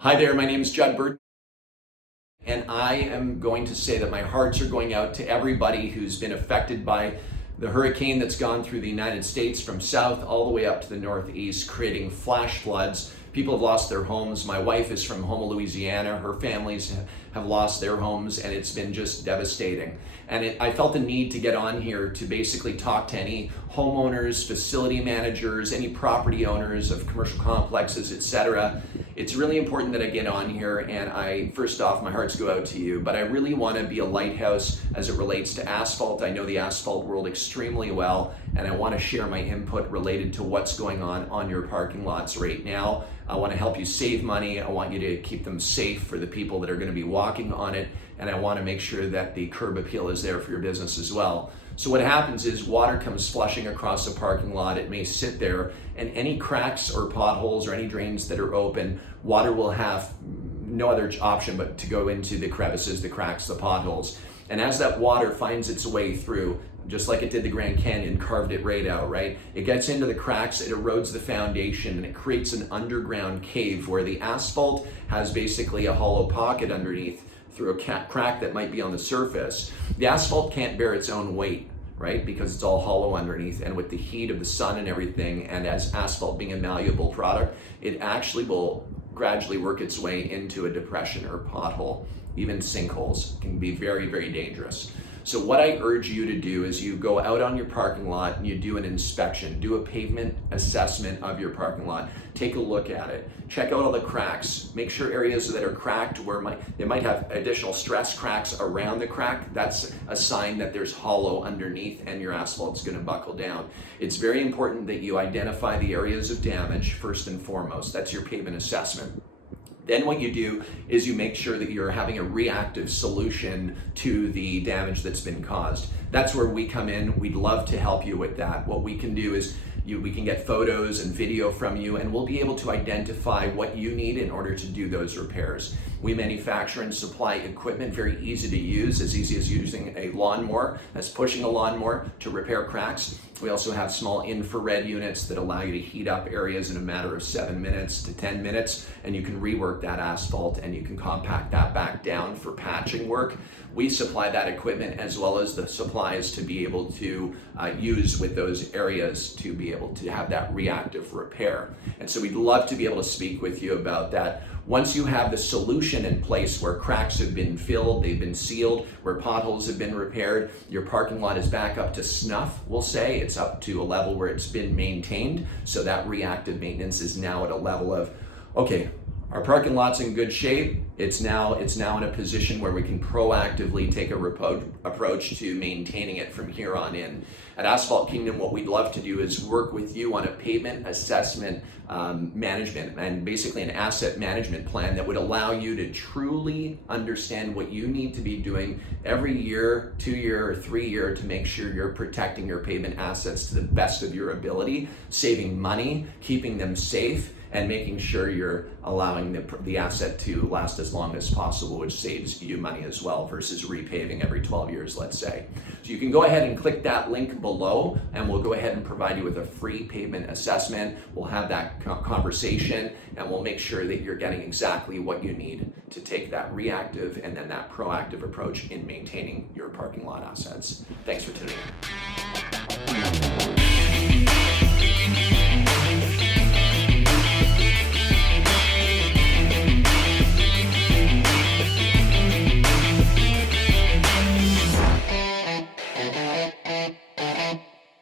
Hi there, my name is Judd Bird, and I am going to say that my hearts are going out to everybody who's been affected by the hurricane that's gone through the United States from south all the way up to the northeast, creating flash floods. People have lost their homes. My wife is from Houma, Louisiana. Her families have lost their homes, and it's been just devastating. And I felt the need to get on here to basically talk to any homeowners, facility managers, any property owners of commercial complexes, etc. It's really important that I get on here, and first off, my hearts go out to you, but I really want to be a lighthouse as it relates to asphalt. I know the asphalt world extremely well, and I want to share my input related to what's going on your parking lots right now. I want to help you save money. I want you to keep them safe for the people that are going to be walking on it, and I want to make sure that the curb appeal is there for your business as well. So what happens is water comes flushing across the parking lot. It may sit there, and any cracks or potholes or any drains that are open, water will have no other option but to go into the crevices, the cracks, the potholes. And as that water finds its way through, just like it did the Grand Canyon, carved it right out, right? It gets into the cracks, it erodes the foundation, and it creates an underground cave where the asphalt has basically a hollow pocket underneath through a crack that might be on the surface. The asphalt can't bear its own weight, right? Because it's all hollow underneath, and with the heat of the sun and everything, and as asphalt being a malleable product, it actually will gradually work its way into a depression or pothole. Even sinkholes can be very, very dangerous. So what I urge you to do is you go out on your parking lot and you do an inspection, do a pavement assessment of your parking lot, take a look at it, check out all the cracks, make sure areas that are cracked where they might have additional stress cracks around the crack, that's a sign that there's hollow underneath and your asphalt's gonna buckle down. It's very important that you identify the areas of damage first and foremost. That's your pavement assessment. Then what you do is you make sure that you're having a reactive solution to the damage that's been caused. That's where we come in. We'd love to help you with that. What we can do is we can get photos and video from you, and we'll be able to identify what you need in order to do those repairs. We manufacture and supply equipment, very easy to use, as easy as using a lawnmower, as pushing a lawnmower to repair cracks. We also have small infrared units that allow you to heat up areas in a matter of 7 minutes to 10 minutes, and you can rework that asphalt and you can compact that back down for patching work. We supply that equipment as well as the supplies to be able to use with those areas to be able to have that reactive repair. And so we'd love to be able to speak with you about that. Once you have the solution in place where cracks have been filled, they've been sealed, where potholes have been repaired, your parking lot is back up to snuff, we'll say. It's up to a level where it's been maintained. So that reactive maintenance is now at a level of, okay, our parking lot's in good shape. It's now in a position where we can proactively take a approach to maintaining it from here on in. At Asphalt Kingdom, what we'd love to do is work with you on a pavement assessment management and basically an asset management plan that would allow you to truly understand what you need to be doing every year, 2 year, or 3 year to make sure you're protecting your pavement assets to the best of your ability, saving money, keeping them safe, and making sure you're allowing the asset to last as long as possible, which saves you money as well versus repaving every 12 years, let's say. So you can go ahead and click that link below, and we'll go ahead and provide you with a free pavement assessment. We'll have that conversation, and we'll make sure that you're getting exactly what you need to take that reactive and then that proactive approach in maintaining your parking lot assets. Thanks for tuning in.